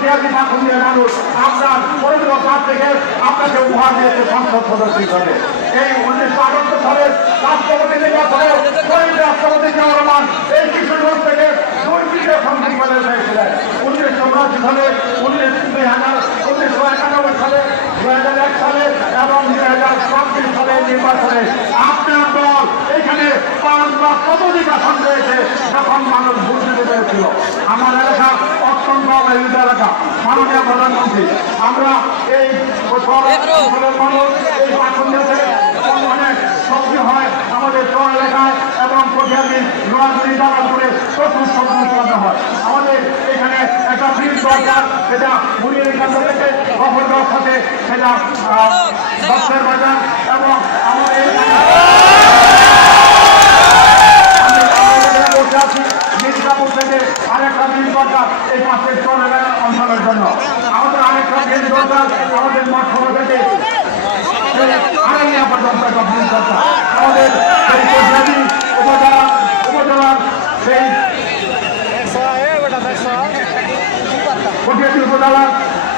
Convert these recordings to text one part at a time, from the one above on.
কটিয়াদি পাখুন্দিয়ার মানুষ আপনার পরিবার কাছ থেকে আপনাকে উপহার দিয়েছে সংসদ সদস্য হিসাবে। এই 1978 সালের রাষ্ট্রপতি নির্বাচনে শহীদ রাষ্ট্রপতি জিয়াউর রহমান এই কিশোরগঞ্জ থেকে দুর্নীতির সম্মুখীন হয়েছিলেন। 1979 সালে 1991 সালে 2001 সালে এবং 2024 সালে নির্বাচনে আপনার দল এখানে 5 লাখ শতাধিক আসন রয়েছে। তখন মানুষ বুঝতে পেরেছিল আমার এলাকা অত্যন্ত অবহেলিত এলাকা। মাননীয় প্রধানমন্ত্রী, আমরা এই অঞ্চলের মানুষ এই পাখুন্দিয়া থেকে অনেক সবজি হয় আমাদের চর এলাকায় এবং কটিয়াদি নোয়াখালী দালালপুরে প্রচুর সবজি উৎপন্ন হয়। আমাদের এখানে একটা ব্রিজ দরকার, সেটা মুড়ির কাছ থেকে গফরগাঁওর সাথে সেটা দশের বাজার এবং আমাদের মির্জাপুর থেকে আরেকটা ব্রিজ দরকার এই পাশের চর এলাকা অঞ্চলের জন্য। আমাদের আরেকটা ব্রিজ দরকার আমাদের মঠসভা থেকে আড়াইয়া পর্যন্ত একটা ব্রিজ দরকার। আমাদের সেই কটিয়াদি উপজেলার সেই কটিয়াদি উপজেলার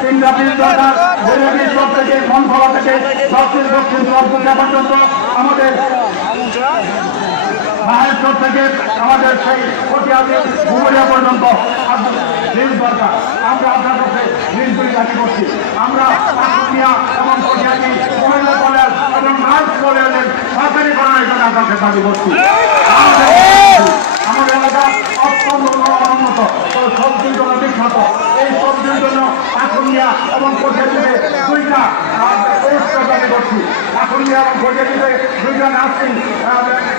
3টা ব্রিজ দরকার। বেরিয়াদি চর থেকে মনসভা থেকে দক্ষিণ চর পর্যন্ত আমাদের মাহেশ্বর থেকে আমাদের সেই কটিয়াদি ঘুমরিয়া পর্যন্ত ব্রিজ দরকার। আমরা আপনার কাছে ব্রিজ দাবি করছি। আমরা পাখুন্দিয়া এবং কটিয়াদি মহিলা কলেজ এবং নার্স কলেজের সরকারি করার জন্য আপনাকে দাবি করছি। আমাদের এলাকা অত্যন্ত উন্নত সবজির জন্য বিখ্যাত। এই সবজির জন্য পাখুন্দিয়া এবং কটিয়াদিতে 2টা পুরস্কার দাবি করছি। পাখুন্দিয়া এবং কটিয়াদিতে 2টা নার্সিং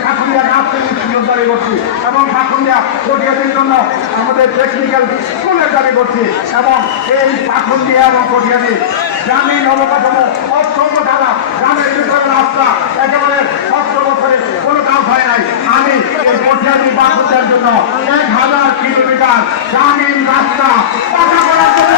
পাখুন্দিয়া নার্সিং ইনস্টিটিউট দাবি করছি এবং পাখুন্দিয়া কটিয়াদির জন্য আমাদের টেকনিক্যাল স্কুলের দাবি করছি। এবং এই পাখুন্দিয়া এবং কটিয়াদি গ্রামীণ অবকাঠামো অসংখ্য টাকা গ্রামের ভিতরে রাস্তা একেবারে 17 বছরে কোনো কাজ হয় নাই। আমি এই কটিয়াদি পাখুন্দিয়ার জন্য 1000 কিলোমিটার গ্রামীণ রাস্তা পাকা করার জন্য